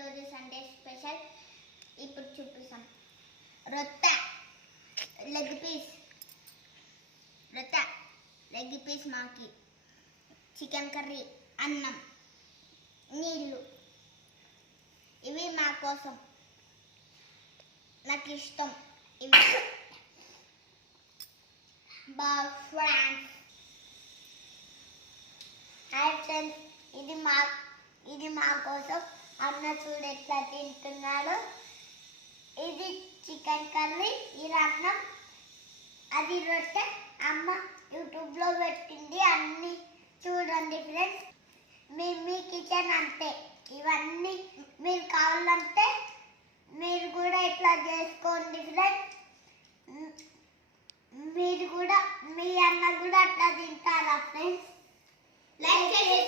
To the Sunday special. ఇప్పుడు చూపిస్తాం. రొట్టె లెగ్ పీస్ మాకి, చికెన్ కర్రీ, అన్నం, నీళ్ళు. ఇవి మా కోసం, నాకు ఇష్టం ఇవి. ఫ్రాన్స్. హాయ్ ఫ్రెండ్స్, ఇది మా కోసం. అన్న చూడు ఎట్లా తింటున్నాడు. ఇది చికెన్ కర్రీ, ఇది అన్నం, అది రొట్టె. అమ్మ యూట్యూబ్లో పెట్టింది, అన్నీ చూడండి ఫ్రెండ్స్. మీ కిచెన్ అంతే. ఇవన్నీ మీరు కావాలంటే మీరు కూడా ఇట్లా చేసుకోండి ఫ్రెండ్స్. మీరు కూడా, మీ అన్న కూడా అట్లా తింటారా ఫ్రెండ్స్? లైక్ చేసి